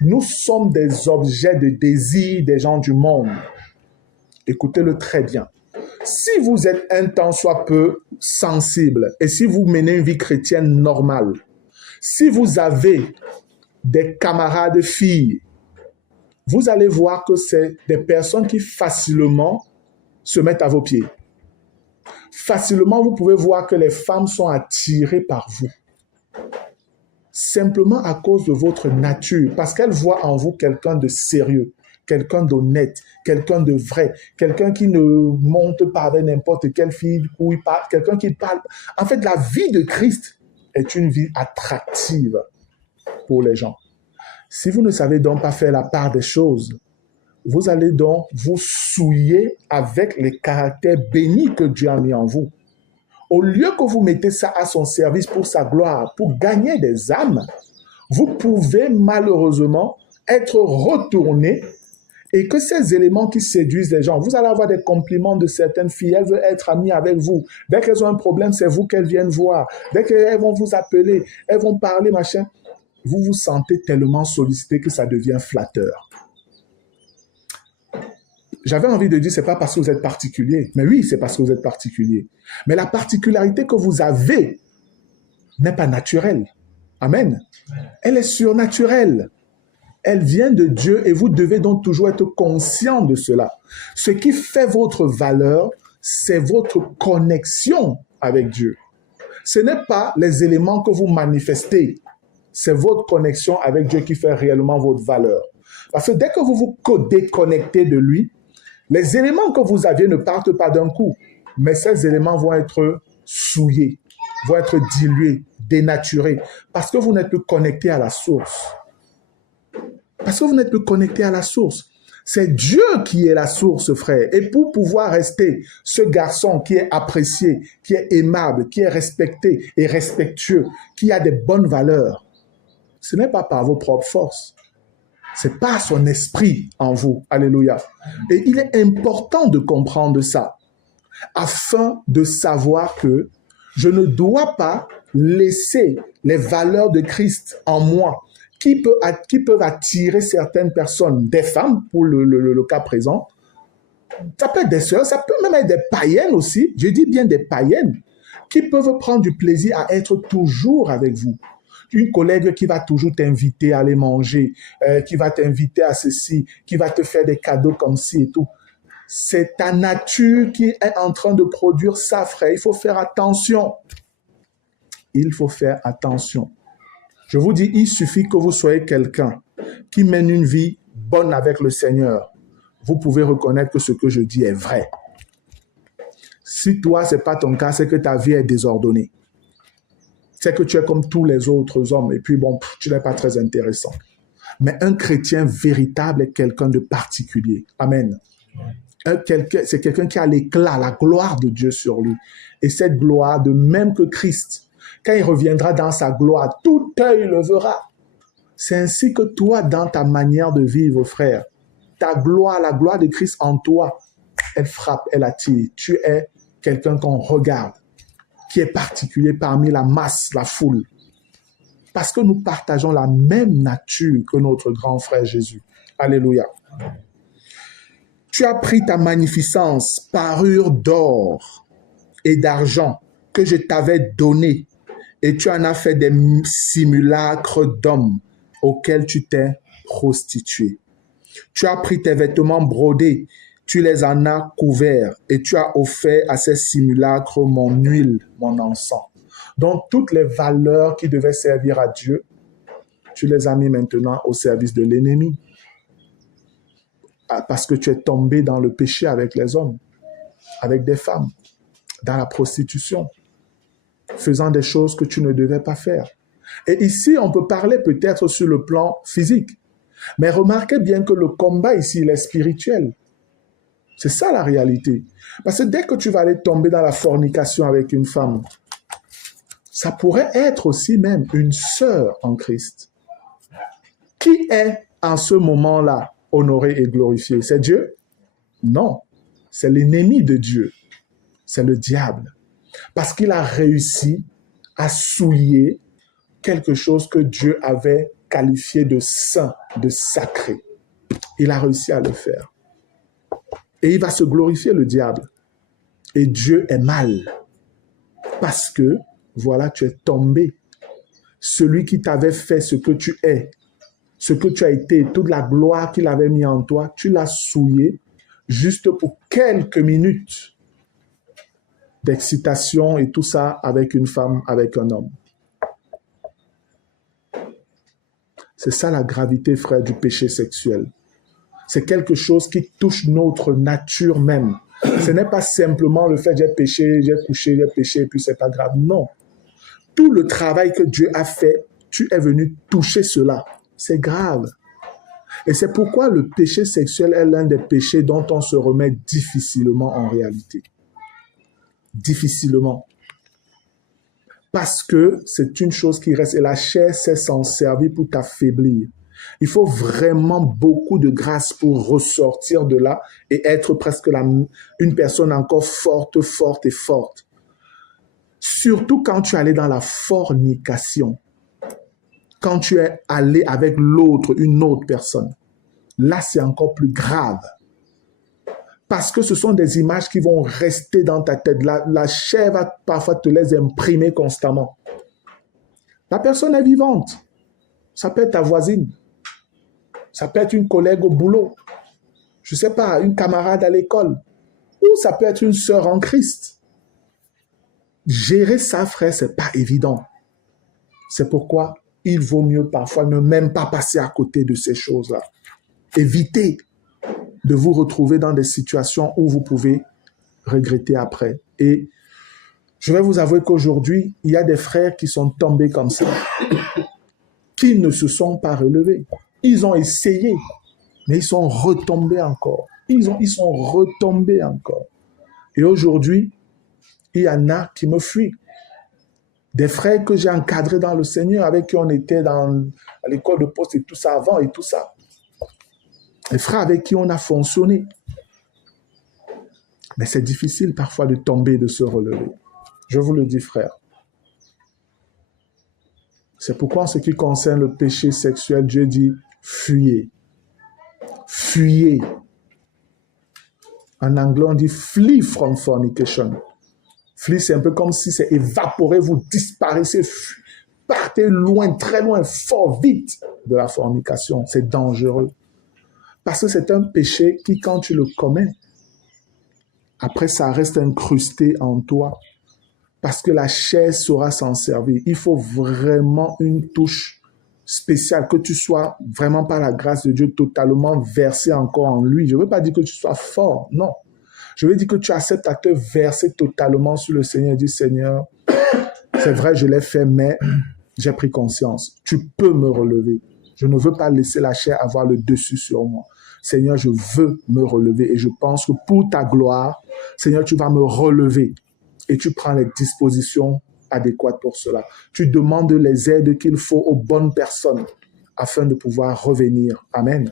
Nous sommes des objets de désir des gens du monde. Écoutez-le très bien. Si vous êtes un tant soit peu sensible et si vous menez une vie chrétienne normale, si vous avez des camarades filles, vous allez voir que c'est des personnes qui facilement se mettent à vos pieds. Facilement, vous pouvez voir que les femmes sont attirées par vous. Simplement à cause de votre nature, parce qu'elles voient en vous quelqu'un de sérieux, quelqu'un d'honnête, quelqu'un de vrai, quelqu'un qui ne monte pas avec n'importe quelle fille, où il parle, quelqu'un qui parle. En fait, la vie de Christ est une vie attractive pour les gens. Si vous ne savez donc pas faire la part des choses, vous allez donc vous souiller avec les caractères bénis que Dieu a mis en vous. Au lieu que vous mettez ça à son service pour sa gloire, pour gagner des âmes, vous pouvez malheureusement être retourné et que ces éléments qui séduisent les gens, vous allez avoir des compliments de certaines filles, elles veulent être amies avec vous. Dès qu'elles ont un problème, c'est vous qu'elles viennent voir. Dès qu'elles vont vous appeler, elles vont parler, machin. Vous vous sentez tellement sollicité que ça devient flatteur. J'avais envie de dire, c'est pas parce que vous êtes particulier. Mais oui, c'est parce que vous êtes particulier. Mais la particularité que vous avez n'est pas naturelle. Amen. Elle est surnaturelle. Elle vient de Dieu et vous devez donc toujours être conscient de cela. Ce qui fait votre valeur, c'est votre connexion avec Dieu. Ce n'est pas les éléments que vous manifestez. C'est votre connexion avec Dieu qui fait réellement votre valeur. Parce que dès que vous vous déconnectez de lui, les éléments que vous aviez ne partent pas d'un coup, mais ces éléments vont être souillés, vont être dilués, dénaturés, parce que vous n'êtes plus connecté à la source. Parce que vous n'êtes plus connecté à la source. C'est Dieu qui est la source, frère. Et pour pouvoir rester ce garçon qui est apprécié, qui est aimable, qui est respecté et respectueux, qui a des bonnes valeurs, ce n'est pas par vos propres forces. C'est par son esprit en vous. Alléluia. Et il est important de comprendre ça, afin de savoir que je ne dois pas laisser les valeurs de Christ en moi, qui peuvent attirer certaines personnes, des femmes pour le cas présent. Ça peut être des sœurs, ça peut même être des païennes aussi, je dis bien des païennes, qui peuvent prendre du plaisir à être toujours avec vous. Une collègue qui va toujours t'inviter à aller manger, qui va t'inviter à ceci, qui va te faire des cadeaux comme ci et tout. C'est ta nature qui est en train de produire ça, frère. Il faut faire attention. Il faut faire attention. Je vous dis, il suffit que vous soyez quelqu'un qui mène une vie bonne avec le Seigneur. Vous pouvez reconnaître que ce que je dis est vrai. Si toi, ce n'est pas ton cas, c'est que ta vie est désordonnée. C'est que tu es comme tous les autres hommes et puis bon, tu n'es pas très intéressant. Mais un chrétien véritable est quelqu'un de particulier. Amen. C'est quelqu'un qui a l'éclat, la gloire de Dieu sur lui. Et cette gloire, de même que Christ, quand il reviendra dans sa gloire, tout œil le verra. C'est ainsi que toi, dans ta manière de vivre, frère, ta gloire, la gloire de Christ en toi, elle frappe, elle attire. Tu es quelqu'un qu'on regarde, qui est particulier parmi la masse, la foule. Parce que nous partageons la même nature que notre grand frère Jésus. Alléluia. Tu as pris ta magnificence, parure d'or et d'argent que je t'avais donnée, et tu en as fait des simulacres d'hommes auxquels tu t'es prostitué. Tu as pris tes vêtements brodés, tu les en as couverts, et tu as offert à ces simulacres mon huile, mon encens. Donc, toutes les valeurs qui devaient servir à Dieu, tu les as mis maintenant au service de l'ennemi. Parce que tu es tombé dans le péché avec les hommes, avec des femmes, dans la prostitution, faisant des choses que tu ne devais pas faire. Et ici, on peut parler peut-être sur le plan physique, mais remarquez bien que le combat ici, il est spirituel. C'est ça la réalité. Parce que dès que tu vas aller tomber dans la fornication avec une femme, ça pourrait être aussi même une sœur en Christ. Qui est en ce moment-là honoré et glorifié? C'est Dieu? Non, c'est l'ennemi de Dieu. C'est le diable. Parce qu'il a réussi à souiller quelque chose que Dieu avait qualifié de saint, de sacré. Il a réussi à le faire. Et il va se glorifier, le diable. Et Dieu est mal. Parce que, voilà, tu es tombé. Celui qui t'avait fait ce que tu es ce que tu as été, toute la gloire qu'il avait mis en toi, tu l'as souillé juste pour quelques minutes d'excitation et tout ça avec une femme, avec un homme. C'est ça la gravité, frère, du péché sexuel. C'est quelque chose qui touche notre nature même. Ce n'est pas simplement le fait j'ai péché, j'ai couché, j'ai péché, et puis c'est pas grave. Non. Tout le travail que Dieu a fait, tu es venu toucher cela. C'est grave. Et c'est pourquoi le péché sexuel est l'un des péchés dont on se remet difficilement en réalité. Difficilement. Parce que c'est une chose qui reste. Et la chair sait s'en servir pour t'affaiblir. Il faut vraiment beaucoup de grâce pour ressortir de là et être presque une personne encore forte, forte et forte. Surtout quand tu es allé dans la fornication. Quand tu es allé avec l'autre, une autre personne. Là, c'est encore plus grave. Parce que ce sont des images qui vont rester dans ta tête. La chair va parfois te les imprimer constamment. La personne est vivante. Ça peut être ta voisine. Ça peut être une collègue au boulot. Je ne sais pas, une camarade à l'école. Ou ça peut être une sœur en Christ. Gérer ça, frère, ce n'est pas évident. C'est pourquoi il vaut mieux parfois ne même pas passer à côté de ces choses-là. Évitez de vous retrouver dans des situations où vous pouvez regretter après. Et je vais vous avouer qu'aujourd'hui, il y a des frères qui sont tombés comme ça, qui ne se sont pas relevés. Ils ont essayé, mais ils sont retombés encore. Ils sont retombés encore. Et aujourd'hui, il y en a qui me fuient. Des frères que j'ai encadrés dans le Seigneur, avec qui on était à l'école de poste et tout ça avant et tout ça. Les frères avec qui on a fonctionné. Mais c'est difficile parfois de tomber et de se relever. Je vous le dis, frère. C'est pourquoi en ce qui concerne le péché sexuel, Dieu dit fuyez. Fuyez. En anglais, on dit flee from fornication. Flee, c'est un peu comme si c'est évaporé, vous disparaissez, partez loin, très loin, fort vite de la fornication. C'est dangereux. Parce que c'est un péché qui, quand tu le commets, après ça reste incrusté en toi. Parce que la chair saura s'en servir. Il faut vraiment une touche spéciale, que tu sois vraiment par la grâce de Dieu totalement versé encore en lui. Je ne veux pas dire que tu sois fort, non. Je veux dire que tu acceptes à te verser totalement sur le Seigneur et dire, Seigneur, c'est vrai, je l'ai fait, mais j'ai pris conscience. Tu peux me relever. Je ne veux pas laisser la chair avoir le dessus sur moi. Seigneur, je veux me relever et je pense que pour ta gloire, Seigneur, tu vas me relever et tu prends les dispositions adéquates pour cela. Tu demandes les aides qu'il faut aux bonnes personnes afin de pouvoir revenir. Amen.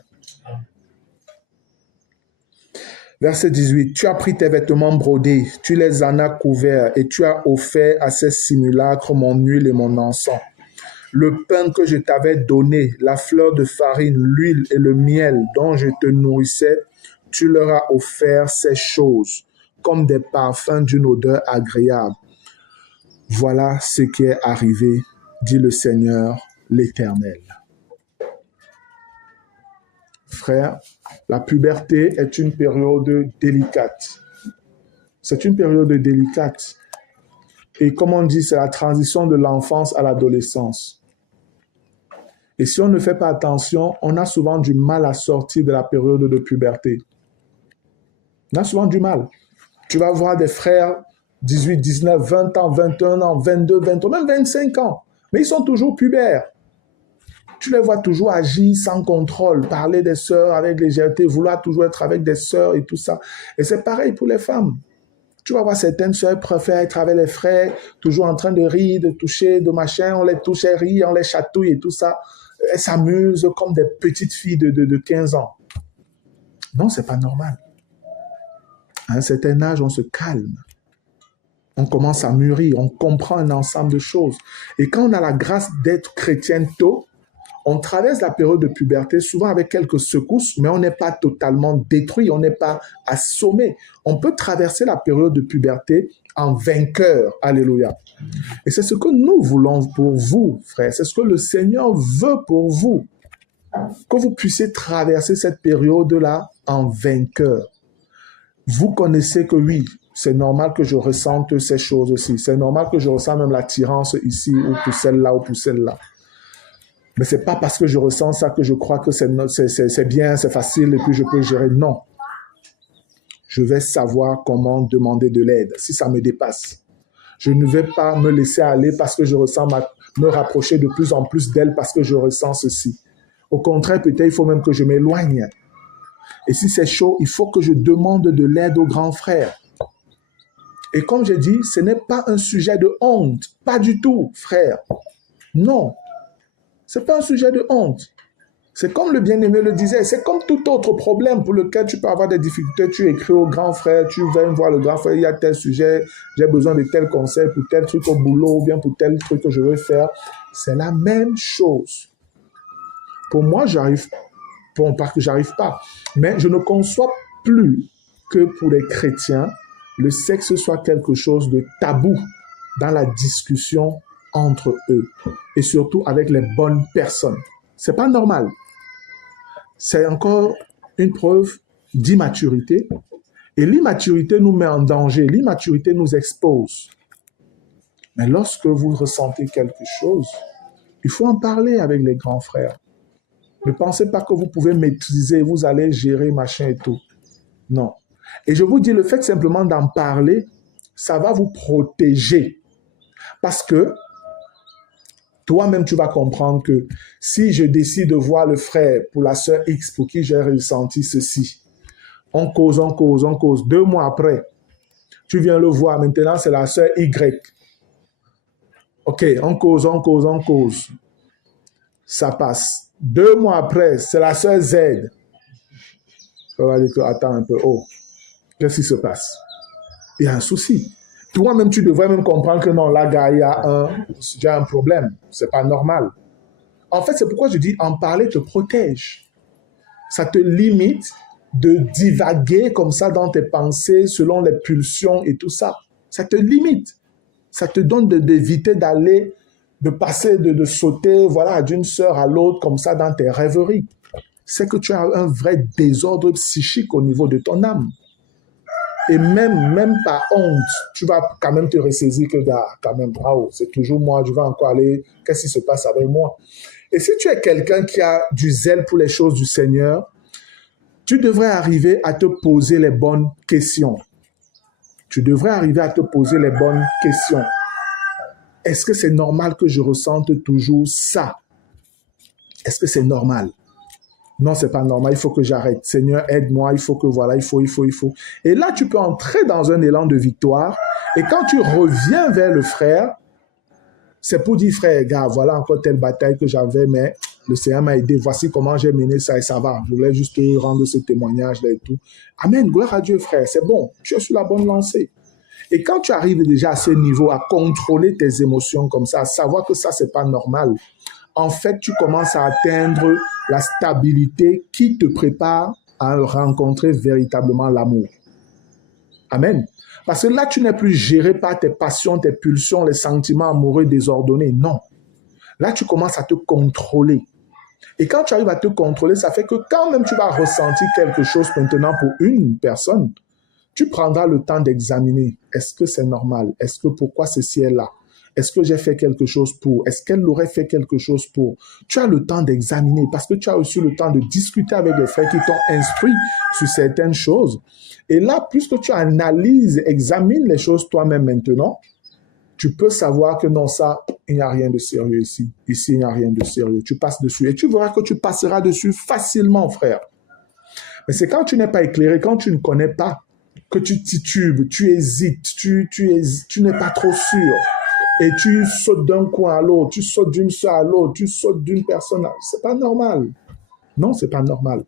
Verset 18. Tu as pris tes vêtements brodés, tu les en as couverts et tu as offert à ces simulacres mon huile et mon encens. Le pain que je t'avais donné, la fleur de farine, l'huile et le miel dont je te nourrissais, tu leur as offert ces choses comme des parfums d'une odeur agréable. Voilà ce qui est arrivé, dit le Seigneur l'Éternel. Frère, la puberté est une période délicate. C'est une période délicate. Et comme on dit, c'est la transition de l'enfance à l'adolescence. Et si on ne fait pas attention, on a souvent du mal à sortir de la période de puberté. On a souvent du mal. Tu vas voir des frères 18, 19, 20 ans, 21 ans, 22, 23, même 25 ans. Mais ils sont toujours pubères. Tu les vois toujours agir sans contrôle, parler des sœurs avec légèreté, vouloir toujours être avec des sœurs et tout ça. Et c'est pareil pour les femmes. Tu vas voir certaines sœurs préfèrent être avec les frères, toujours en train de rire, de toucher, de machin. On les touche, elles rient, on les chatouille et tout ça. Elles s'amusent comme des petites filles de 15 ans. Non, c'est pas normal. À un certain âge, on se calme. On commence à mûrir, on comprend un ensemble de choses. Et quand on a la grâce d'être chrétien tôt, on traverse la période de puberté souvent avec quelques secousses, mais on n'est pas totalement détruit, on n'est pas assommé. On peut traverser la période de puberté en vainqueur. Alléluia. Et c'est ce que nous voulons pour vous, frères. C'est ce que le Seigneur veut pour vous. que vous puissiez traverser cette période-là en vainqueur. Vous connaissez que oui, c'est normal que je ressente ces choses aussi. C'est normal que je ressente même l'attirance ici ou pour celle-là ou pour celle-là. Mais ce n'est pas parce que je ressens ça que je crois que c'est bien, c'est facile et puis je peux gérer. Non. Je vais savoir comment demander de l'aide si ça me dépasse. Je ne vais pas me laisser aller parce que je ressens me rapprocher de plus en plus d'elle parce que je ressens ceci. Au contraire, peut-être il faut même que je m'éloigne. Et si c'est chaud, il faut que je demande de l'aide au grand frère. Et comme j'ai dit, ce n'est pas un sujet de honte. Pas du tout, frère. Non. Ce n'est pas un sujet de honte. C'est comme le bien-aimé le disait, c'est comme tout autre problème pour lequel tu peux avoir des difficultés. Tu écris au grand frère, tu viens voir le grand frère, il y a tel sujet, j'ai besoin de tel conseil pour tel truc au boulot ou bien pour tel truc que je veux faire. C'est la même chose. Pour moi, pas que j'arrive pas, mais je ne conçois plus que pour les chrétiens, le sexe soit quelque chose de tabou dans la discussion entre eux et surtout avec les bonnes personnes. C'est pas normal. C'est encore une preuve d'immaturité. Et l'immaturité nous met en danger. L'immaturité nous expose. Mais lorsque vous ressentez quelque chose, il faut en parler avec les grands frères. Ne pensez pas que vous pouvez maîtriser, vous allez gérer, machin et tout. Non. Et je vous dis, le fait simplement d'en parler, ça va vous protéger. Parce que toi-même, tu vas comprendre que si je décide de voir le frère pour la sœur X pour qui j'ai ressenti ceci, on cause. 2 mois après, tu viens le voir. Maintenant, c'est la sœur Y. OK, on cause. Ça passe. 2 mois après, c'est la sœur Z. On va dire que, attends un peu, oh, qu'est-ce qui se passe? Il y a un souci. Toi-même, tu devrais même comprendre que non, là, gars, il y a un problème. C'est pas normal. En fait, c'est pourquoi je dis, en parler te protège. Ça te limite de divaguer comme ça dans tes pensées selon les pulsions et tout ça. Ça te limite. Ça te donne d'éviter d'aller, de passer, de sauter, voilà, d'une sœur à l'autre comme ça dans tes rêveries. C'est que tu as un vrai désordre psychique au niveau de ton âme. Et même par honte, tu vas quand même te ressaisir que, quand même, bravo, c'est toujours moi, je vais encore aller, qu'est-ce qui se passe avec moi? Et si tu es quelqu'un qui a du zèle pour les choses du Seigneur, tu devrais arriver à te poser les bonnes questions. Tu devrais arriver à te poser les bonnes questions. Est-ce que c'est normal que je ressente toujours ça? Est-ce que c'est normal? Non, c'est pas normal, il faut que j'arrête. Seigneur, aide-moi, il faut que voilà, il faut. Et là, tu peux entrer dans un élan de victoire. Et quand tu reviens vers le frère, c'est pour dire, frère, gars, voilà encore telle bataille que j'avais, mais le Seigneur m'a aidé. Voici comment j'ai mené ça et ça va. Je voulais juste te rendre ce témoignage-là et tout. Amen, gloire à Dieu, frère, c'est bon. Tu es sur la bonne lancée. Et quand tu arrives déjà à ce niveau, à contrôler tes émotions comme ça, à savoir que ça, c'est pas normal, en fait, tu commences à atteindre la stabilité qui te prépare à rencontrer véritablement l'amour. Amen. Parce que là, tu n'es plus géré par tes passions, tes pulsions, les sentiments amoureux désordonnés. Non. Là, tu commences à te contrôler. Et quand tu arrives à te contrôler, ça fait que quand même tu vas ressentir quelque chose maintenant pour une personne, tu prendras le temps d'examiner. Est-ce que c'est normal? Est-ce que pourquoi ceci est là? Est-ce que j'ai fait quelque chose pour? Est-ce qu'elle aurait fait quelque chose pour? Tu as le temps d'examiner parce que tu as aussi le temps de discuter avec les frères qui t'ont instruit sur certaines choses. Et là, puisque tu analyses, examines les choses toi-même maintenant, tu peux savoir que non, ça, il n'y a rien de sérieux ici. Ici, il n'y a rien de sérieux. Tu passes dessus et tu verras que tu passeras dessus facilement, frère. Mais c'est quand tu n'es pas éclairé, quand tu ne connais pas, que tu titubes, tu hésites, tu n'es pas trop sûr. Et tu sautes d'un coin à l'autre, tu sautes d'une sœur à l'autre, tu sautes d'une personne à l'autre. C'est pas normal. Non, c'est pas normal.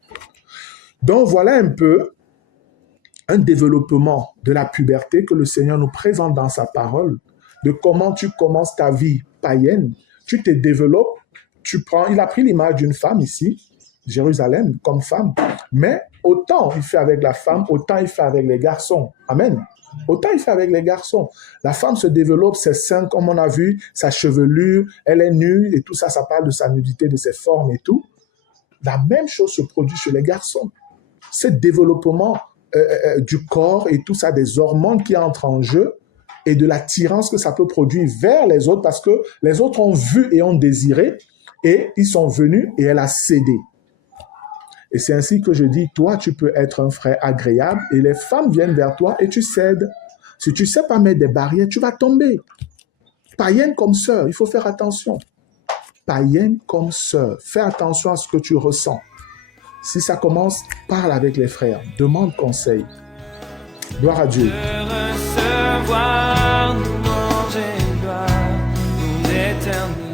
Donc, voilà un peu un développement de la puberté que le Seigneur nous présente dans sa parole, de comment tu commences ta vie païenne, tu te développes, il a pris l'image d'une femme ici, Jérusalem, comme femme, mais autant il fait avec la femme, autant il fait avec les garçons. Amen. Autant il fait avec les garçons. La femme se développe, ses seins, comme on a vu, sa chevelure, elle est nue et tout ça, ça parle de sa nudité, de ses formes et tout. La même chose se produit chez les garçons. Ce développement du corps et tout ça, des hormones qui entrent en jeu et de l'attirance que ça peut produire vers les autres parce que les autres ont vu et ont désiré et ils sont venus et elle a cédé. Et c'est ainsi que je dis, toi, tu peux être un frère agréable et les femmes viennent vers toi et tu cèdes. Si tu ne sais pas mettre des barrières, tu vas tomber. Païenne comme sœur, il faut faire attention. Païenne comme sœur, fais attention à ce que tu ressens. Si ça commence, parle avec les frères, demande conseil. Gloire à Dieu. De recevoir, nous manger, gloire, mon éternel.